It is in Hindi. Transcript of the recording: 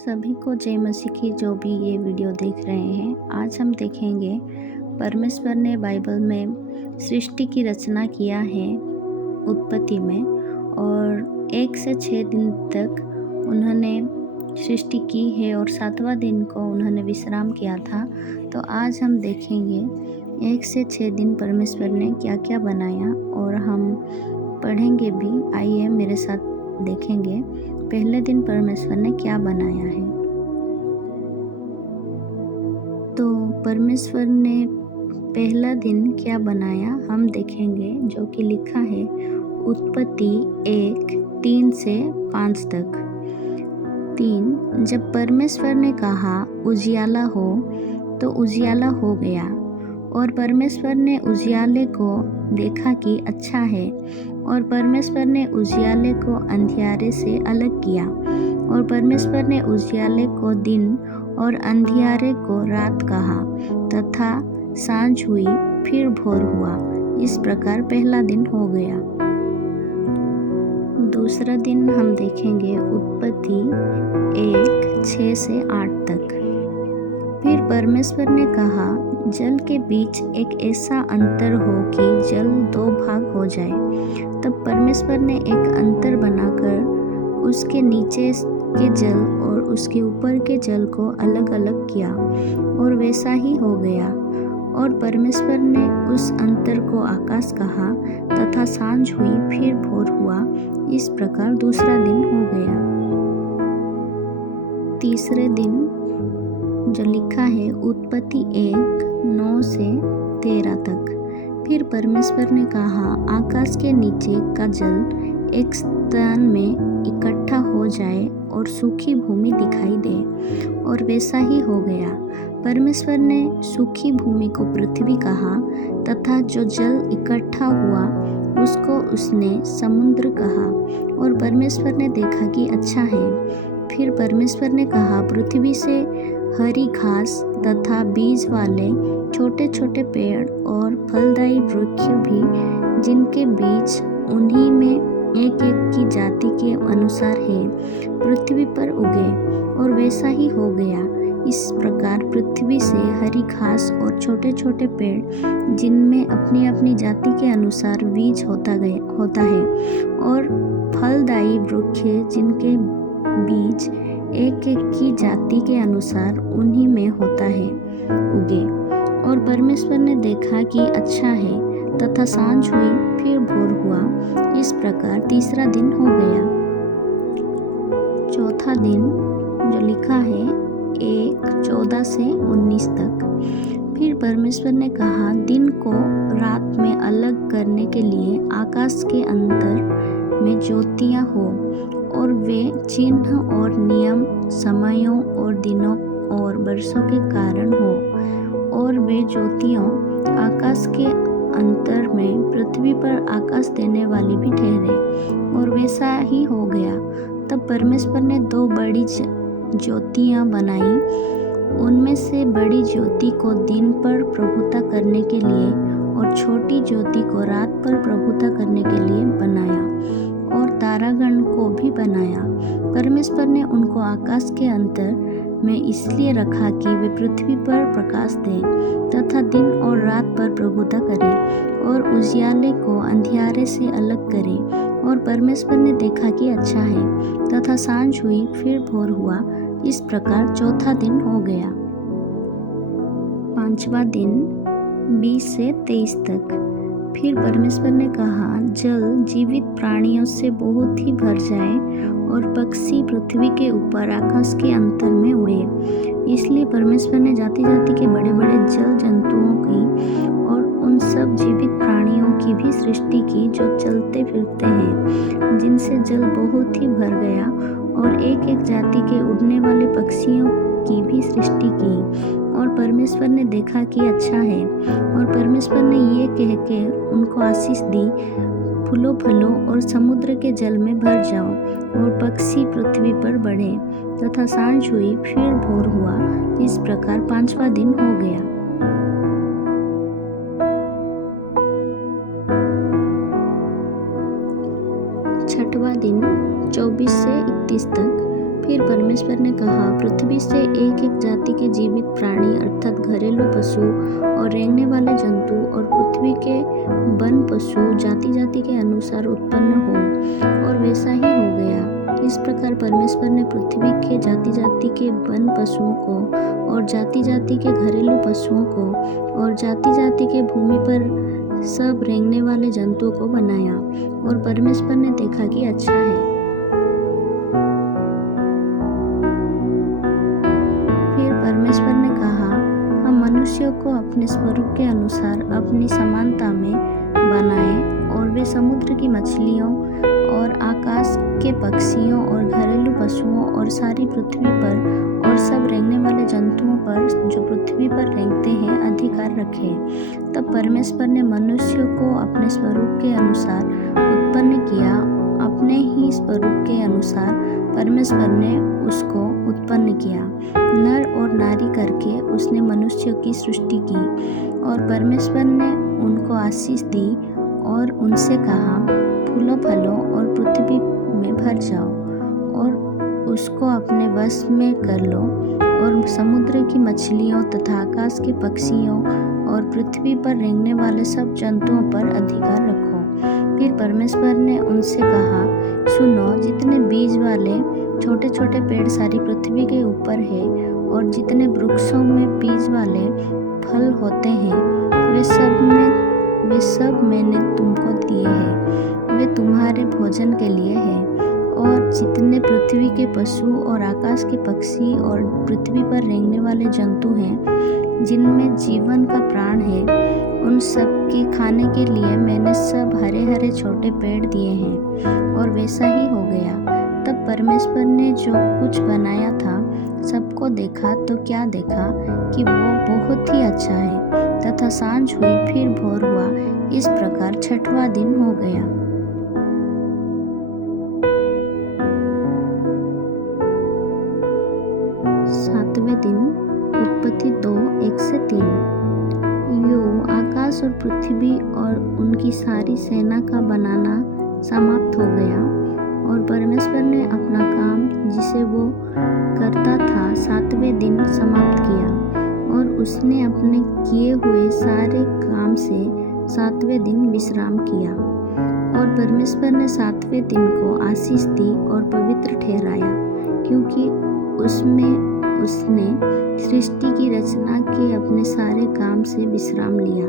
सभी को जय मसीह की। जो भी ये वीडियो देख रहे हैं, आज हम देखेंगे परमेश्वर ने बाइबल में सृष्टि की रचना किया है उत्पत्ति में, और 1 से 6 दिन तक उन्होंने सृष्टि की है और 7वां दिन को उन्होंने विश्राम किया था। तो आज हम देखेंगे 1 से 6 दिन परमेश्वर ने क्या क्या बनाया, और हम पढ़ेंगे भी। आइए मेरे साथ देखेंगे पहले दिन परमेश्वर ने क्या बनाया है। तो परमेश्वर ने पहला दिन क्या बनाया हम देखेंगे, जो कि लिखा है उत्पत्ति 1:3 से 5 तक। 3, जब परमेश्वर ने कहा उजियाला हो, तो उजियाला हो गया। और परमेश्वर ने उजियाले को देखा कि अच्छा है। और परमेश्वर ने उजियाले को अंधियारे से अलग किया। और परमेश्वर ने उजियाले को दिन और अंधियारे को रात कहा, तथा सांझ हुई, फिर भोर हुआ। इस प्रकार पहला दिन हो गया। दूसरा दिन हम देखेंगे उत्पत्ति 1:6 से 8 तक। फिर परमेश्वर ने कहा, जल के बीच एक ऐसा अंतर हो कि जल 2 भाग हो जाए। तब परमेश्वर ने एक अंतर बनाकर उसके नीचे के जल और उसके ऊपर के जल को अलग अलग किया, और वैसा ही हो गया। और परमेश्वर ने उस अंतर को आकाश कहा, तथा सांझ हुई, फिर भोर हुआ। इस प्रकार दूसरा दिन हो गया। तीसरे दिन जो लिखा है उत्पत्ति 1:9 से 13 तक। फिर परमेश्वर ने कहा, आकाश के नीचे का जल एक स्थान में इकट्ठा हो जाए और सूखी भूमि दिखाई दे, और वैसा ही हो गया। परमेश्वर ने सूखी भूमि को पृथ्वी कहा, तथा जो जल इकट्ठा हुआ उसको उसने समुद्र कहा। और परमेश्वर ने देखा कि अच्छा है। फिर परमेश्वर ने कहा, पृथ्वी से हरी घास तथा बीज वाले छोटे छोटे पेड़ और फलदायी वृक्ष भी, जिनके बीज उन्हीं में एक एक की जाति के अनुसार है, पृथ्वी पर उगे। और वैसा ही हो गया। इस प्रकार पृथ्वी से हरी घास और छोटे छोटे पेड़, जिनमें अपनी अपनी जाति के अनुसार बीज होता है, और फलदायी वृक्ष, जिनके बीज एक एक की जाति के अनुसार उन्हीं में होता है, उगे। और परमेश्वर ने देखा कि अच्छा है, तथा सांझ हुई, फिर भोर हुआ। इस प्रकार तीसरा दिन हो गया। चौथा दिन जो लिखा है 1:14 से 19 तक। फिर परमेश्वर ने कहा, दिन को रात में अलग करने के लिए आकाश के अंतर में ज्योतियां हो, और वे चिन्ह और नियम समयों और दिनों और वर्षों के कारण हो। और वे ज्योतियों आकाश के अंतर में पृथ्वी पर आकाश देने वाली भी ठहरे, और वैसा ही हो गया। तब परमेश्वर ने 2 बड़ी ज्योतियां बनाई। उनमें से बड़ी ज्योति को दिन पर प्रभुता करने के लिए, और छोटी ज्योति को रात पर प्रभुता करने के लिए बनाया। और तारागण को भी बनाया। परमेश्वर ने उनको आकाश के अंतर में इसलिए रखा कि वे पृथ्वी पर प्रकाश दें, तथा दिन और रात पर प्रभुता करें, और उजियाले को अंधियारे से अलग करें। और परमेश्वर ने देखा कि अच्छा है, तथा सांझ हुई, फिर भोर हुआ। इस प्रकार चौथा दिन हो गया। 5वां दिन 20 से 23 तक। फिर परमेश्वर ने कहा, जल जीवित प्राणियों से बहुत ही भर जाए, और पक्षी पृथ्वी के ऊपर आकाश के अंतर में उड़े। इसलिए परमेश्वर ने जाति जाति के बड़े बड़े जल जंतुओं की और उन सब जीवित प्राणियों की भी सृष्टि की, जो चलते फिरते हैं, जिनसे जल बहुत ही भर गया। और एक एक जाति के उड़ने वाले पक्षियों की भी सृष्टि की। और परमेश्वर ने देखा कि अच्छा है। और परमेश्वर ने ये कह के उनको आशीष दी, फूलो फलो और समुद्र के जल में भर जाओ, और पक्षी पृथ्वी पर बढ़े। तथा सांझ हुई, फिर भोर हुआ। इस प्रकार 5वां दिन हो गया। 6वां दिन 24 से 31 तक। फिर परमेश्वर ने कहा, पृथ्वी से एक एक जाति के जीवित प्राणी अर्थात घरेलू पशु और रेंगने वाले जंतु और पृथ्वी के वन पशु जाति जाति के अनुसार उत्पन्न हो, और वैसा ही हो गया। इस प्रकार परमेश्वर ने पृथ्वी के जाति जाति के वन पशुओं को और जाति जाति के घरेलू पशुओं को और जाति जाति के भूमि पर सब रेंगने वाले जंतुओं को बनाया, और परमेश्वर ने देखा कि अच्छा है। फिर परमेश्वर ने कहा, हम मनुष्यों को अपने स्वरूप के अनुसार अपनी समानता में बनाएं, और वे समुद्र की मछलियों और आकाश के पक्षियों और घरेलू पशुओं और सारी पृथ्वी पर और सब रेंगने वाले जंतुओं पर जो पृथ्वी पर रेंगते हैं अधिकार रखें। तब परमेश्वर ने मनुष्यों को अपने स्वरूप के अनुसार उत्पन्न किया, अपने ही स्वरूप के अनुसार परमेश्वर ने उसको उत्पन्न किया। नर और नारी करके उसने मनुष्यों की सृष्टि की, और परमेश्वर ने उनको आशीष दी और उनसे कहा, फूलो फलो और पृथ्वी में भर जाओ और उसको अपने वश में कर लो, और समुद्र की मछलियों तथा आकाश के पक्षियों और पृथ्वी पर रेंगने वाले सब जंतुओं पर अधिकार रखो। फिर परमेश्वर ने उनसे कहा, सुनो, जितने बीज वाले छोटे छोटे पेड़ सारी पृथ्वी के ऊपर है और जितने वृक्षों में बीज वाले फल होते हैं, वे सब मैंने तुमको दिए हैं, वे तुम्हारे भोजन के लिए हैं। और जितने पृथ्वी के पशु और आकाश के पक्षी और पृथ्वी पर रेंगने वाले जंतु हैं, जिनमें जीवन का प्राण है, उन सब के खाने के लिए मैंने सब हरे हरे छोटे पेड़ दिए हैं। और वैसा ही हो गया। तब परमेश्वर ने जो कुछ बनाया था सबको देखा, तो क्या देखा कि वो बहुत ही अच्छा है। तथा सांझ हुई, फिर भोर हुआ। इस प्रकार छठवां दिन हो गया। सातवें दिन, उत्पत्ति 2:1-3। यो आकाश और पृथ्वी और उनकी सारी सेना का बनाना समाप्त हो गया, और परमेश्वर ने अपना काम जिसे वो करता था सातवें दिन समाप्त किया, और उसने अपने किए हुए सारे काम से सातवें दिन विश्राम किया। और परमेश्वर ने सातवें दिन को आशीष दी और पवित्र ठहराया, क्योंकि उसमें उसने सृष्टि की रचना के अपने सारे काम से विश्राम लिया।